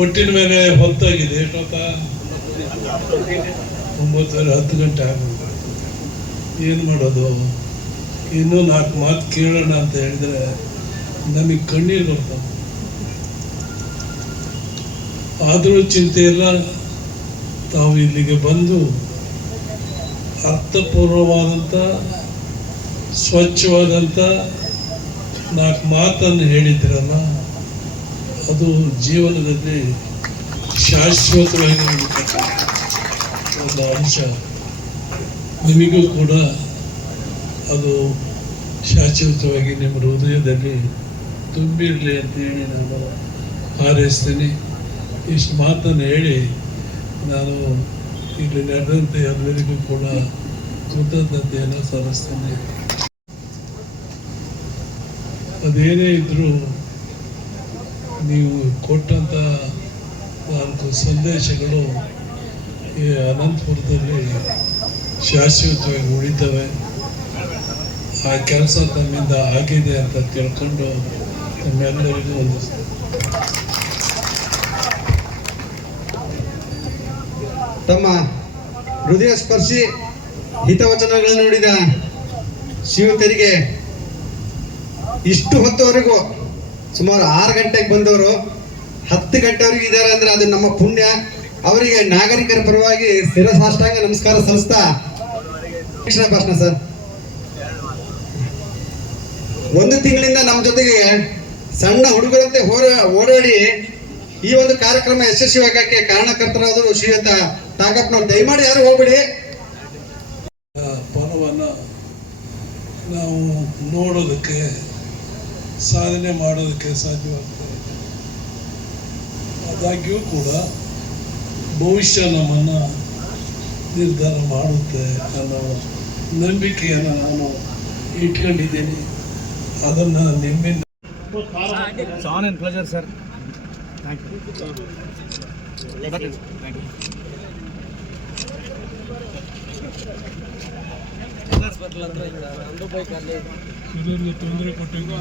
ಒಟ್ಟಿನ ಮೇಲೆ ಹೊತ್ತಾಗಿದೆ. ಎಷ್ಟೊತ್ತ 9:10 ಗಂಟೆ ಆಗುತ್ತೆ. ಏನು ಮಾಡೋದು? ಇನ್ನೂ 4 ಮಾತು ಕೇಳೋಣ ಅಂತ ಹೇಳಿದ್ರೆ ನಮಗೆ ಕಣ್ಣೀರು ಬರ್ತವೆ. ಆದರೂ ಚಿಂತೆ ಇಲ್ಲ, ತಾವು ಇಲ್ಲಿಗೆ ಬಂದು ಅರ್ಥಪೂರ್ವವಾದಂಥ ಸ್ವಚ್ಛವಾದಂಥ 4 ಮಾತನ್ನು ಹೇಳಿದ್ರಲ್ಲ, ಅದು ಜೀವನದಲ್ಲಿ ಶಾಶ್ವತವಾಗಿ ಒಂದು ಅಂಶ. ನಿಮಗೂ ಕೂಡ ಅದು ಶಾಶ್ವತವಾಗಿ ನಿಮ್ಮ ಹೃದಯದಲ್ಲಿ ತುಂಬಿರಲಿ ಅಂತೇಳಿ ನಾನು ಹಾರೈಸ್ತೀನಿ. ಇಷ್ಟು ಮಾತನ್ನು ಹೇಳಿ ನಾನು ಇಲ್ಲಿ ನಡೆದಂತೆ ಎಲ್ಲರಿಗೂ ಕೂಡ ಕೃತಜ್ಞತೆಯನ್ನು ಸಲ್ಲಿಸ್ತೇನೆ. ಅದೇನೇ ಇದ್ದರೂ ನೀವು ಕೊಟ್ಟಂಥ 4 ಸಂದೇಶಗಳು ಈ ಅನಂತಪುರದಲ್ಲಿ ಶಾಶ್ವತವಾಗಿ ಉಳಿತವೆ. ಆ ಕೆಲಸ ತಮ್ಮಿಂದ ಆಗಿದೆ ಅಂತ ತಿಳ್ಕೊಂಡು ತಮ್ಮೆಲ್ಲರಿಗೂ ಒಂದು ತಮ್ಮ ಹೃದಯ ಸ್ಪರ್ಶಿ ಹಿತವಚನಗಳನ್ನು ನುಡಿದ ಶ್ರೀಯುತರಿಗೆ ಇಷ್ಟು ಹೊತ್ತವರೆಗೂ ಸುಮಾರು 6 ಗಂಟೆಗೆ ಬಂದವರು 10 ಗಂಟೆವರೆಗೂ ಇದ್ದಾರೆ ಅಂದ್ರೆ ಅದು ನಮ್ಮ ಪುಣ್ಯ. ಅವರಿಗೆ ನಾಗರಿಕರ ಪರವಾಗಿ ಶಿರಸಾಷ್ಟಾಂಗ ನಮಸ್ಕಾರ ಸಲ್ಲಿಸ್ತಾ ಭಾಷಣ ಸರ್. 1 ತಿಂಗಳಿಂದ ನಮ್ಮ ಜೊತೆಗೆ ಸಣ್ಣ ಹುಡುಗರಂತೆ ಓಡಾಡಿ ಈ ಒಂದು ಕಾರ್ಯಕ್ರಮ ಯಶಸ್ವಿಯಾಗಕ್ಕೆ ಕಾರಣಕರ್ತರಾದರು ಶ್ರೀಯುತ ತಾಕಪ್ಪನವ್ರು. ದಯಮಾಡಿ ಯಾರು ಹೋಗ್ಬಿಡಿ. ಫಲವನ್ನು ನಾವು ನೋಡೋದಕ್ಕೆ, ಸಾಧನೆ ಮಾಡೋದಕ್ಕೆ ಸಾಧ್ಯವಾಗ್ತದೆ. ಆದಾಗ್ಯೂ ಕೂಡ ಭವಿಷ್ಯ ನಮ್ಮನ್ನು ನಿರ್ಧಾರ ಮಾಡುತ್ತೆ ಅನ್ನೋ ನಂಬಿಕೆಯನ್ನು ನಾನು ಇಟ್ಕೊಂಡಿದ್ದೀನಿ. ಅದನ್ನು ನಿಮ್ಮಿಂದ ಪ್ಲೆಜರ್ ಸರ್. Thank you. ತೊಂದರೆ ಕೊಟ್ಟಿಲ್ಲ.